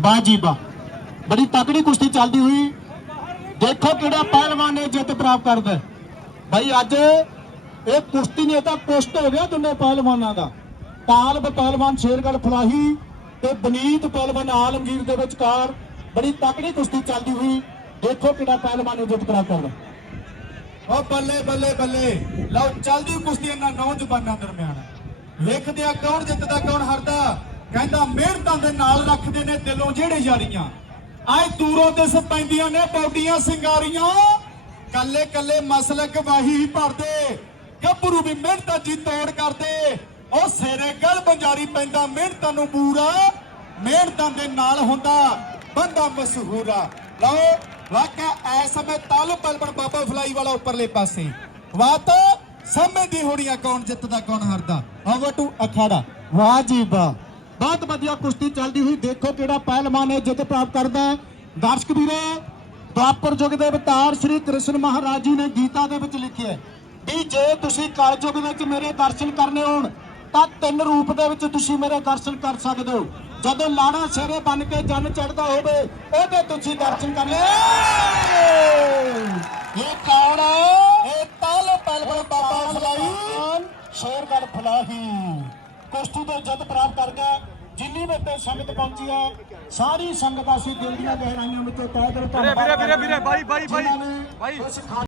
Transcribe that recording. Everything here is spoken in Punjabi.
ਬਾਜੀ ਬੜੀ ਤਕੜੀ ਕੁਸ਼ਤੀ ਚੱਲਦੀ ਹੋਈ। ਦੇਖੋ ਕਿਹੜਾ ਪਹਿਲਵਾਨ ਨੇ ਜਿੱਤ ਪ੍ਰਾਪਤ ਕਰਦਾ ਭਾਈ ਅੱਜ ਇਹ ਕੁਸ਼ਤੀ ਨਹੀਂ ਤਾਂ ਕੁਸ਼ਤ ਹੋ ਗਿਆ ਦੋਨੇ ਪਹਿਲਵਾਨਾਂ ਦਾ। ਤਾਲਬ ਪਹਿਲਵਾਨ ਸ਼ੇਰਗੜ ਫਲਾਹੀ ਤੇ ਬਨੀਤ ਪਹਿਲਵਾਨ ਆਲਮਗੀਰ ਦੇ ਵਿਚਕਾਰ ਬੜੀ ਤਕੜੀ ਕੁਸ਼ਤੀ ਚੱਲਦੀ ਹੋਈ। ਦੇਖੋ ਕਿਹੜਾ ਪਹਿਲਵਾਨ ਨੇ ਜਿੱਤ ਪ੍ਰਾਪਤ ਕਰਦਾ ਓ ਬੱਲੇ ਬੱਲੇ ਬੱਲੇ। ਲਓ, ਚੱਲਦੀ ਕੁਸ਼ਤੀ ਇਹਨਾਂ ਨੌਜਵਾਨਾਂ ਦਰਮਿਆਨ। ਵੇਖਦੇ ਆ ਕੌਣ ਜਿੱਤਦਾ, ਕੌਣ ਹਾਰਦਾ। ਕਹਿੰਦਾ ਮਿਹਨਤਾਂ ਦੇ ਨਾਲ ਰੱਖਦੇ ਨੇ ਦਿਲੋਂ ਜਿਹੜੇ ਯਾਰੀਆਂ। ਆਏ ਦੂਰੋਂ ਦਿਸ ਪੈਂਦੀਆਂ ਨੇ ਪੌਡੀਆਂ ਸਿੰਗਾਰੀਆਂ। ਕੱਲੇ ਕੱਲੇ ਮਸਲਕ ਵਾਹੀ ਭਰਦੇ। ਗੱਭਰੂ ਵੀ ਮਿਹਨਤਾਂ ਦੀ ਤੋੜ ਕਰਦੇ। ਉਹ ਸੇਰੇ ਗਲ ਬੰਜਾਰੀ ਪੈਂਦਾ, ਮਿਹਨਤਾਂ ਨੂੰ ਬੂਰਾ। ਮਿਹਨਤਾਂ ਦੇ ਨਾਲ ਹੁੰਦਾ ਬੰਦਾ ਮਸ਼ਹੂਰਾ ਲਓ ਵਾਕਾ ਐ ਸਮੇਂ ਤਾਲੂ ਪਲਬਣ ਬਾਬਾ ਫਲਾਈ ਵਾਲਾ ਉੱਪਰਲੇ ਪਾਸੇ। ਵਾਤ, ਸਮੇਂ ਦੀ ਹੋੜੀਆਂ ਕੌਣ ਜਿੱਤਦਾ, ਕੌਣ ਹਾਰਦਾ? ਓਵਰ ਟੂ ਅਖਾੜਾ। ਵਾਹ ਜੀ ਵਾਹ। ਬਹੁਤ ਵਧੀਆ ਕੁਸ਼ਤੀ ਚੱਲਦੀ ਹੋਈ ਦੇਖੋ ਕਿਹੜਾ ਪਹਿਲਵਾਨ ਹੈ ਜਿੱਤ ਪ੍ਰਾਪਤ ਕਰਦਾ ਹੈ। ਦਰਸ਼ਕ ਵੀਰੋ ਦੁਆਪਰ ਯੁੱਗ ਦੇ ਅਵਤਾਰ ਸ੍ਰੀ ਕ੍ਰਿਸ਼ਨ ਮਹਾਰਾਜ ਜੀ ਨੇ ਗੀਤਾ ਦੇ ਵਿੱਚ ਲਿਖਿਆ ਵੀ ਜੇ ਤੁਸੀਂ ਕਲਯੁੱਗ ਵਿੱਚ ਮੇਰੇ ਦਰਸ਼ਨ ਕਰਨੇ ਹੋਣ ਤਾਂ ਤਿੰਨ ਰੂਪ ਦੇ ਵਿੱਚ ਤੁਸੀਂ ਮੇਰੇ ਦਰਸ਼ਨ ਕਰ ਸਕਦੇ ਹੋ। ਜਦੋਂ ਲਾੜਾ ਸਿਰੇ ਬਨ ਕੇ ਜਨ ਚੜਦਾ ਹੋਵੇ ਉਹਦੇ ਤੁਸੀਂ ਦਰਸ਼ਨ ਕਰ ਲੈ ਇਹ ਕੌਣ ਹੈ? ਇਹ ਤਾਲ ਪਹਿਲਵਾਨ ਬਾਬਾ ਫਲਾਈ ਸ਼ੇਰਗੜ ਫਲਾਹੀ। ਕੁਸ਼ਤੀ ਤੋਂ ਜਿੱਤ ਪ੍ਰਾਪਤ ਕਰ ਗਿਆ। ਜਿੰਨੀ ਵੀ ਤੇ ਸੰਗਤ ਪਹੁੰਚੀ ਹੈ ਸਾਰੀ ਸੰਗਤ ਅਸੀਂ ਦਿਲ ਦੀਆਂ ਗਹਿਰਾਈਆਂ ਵਿੱਚੋਂ ਤਹਿ ਦਿਲ ਵੀਰੇ ਵੀਰੇ ਵੀਰੇ ਵੀਰੇ ਬਾਈ ਬਾਈ ਬਾਈ। ਬਾਈ।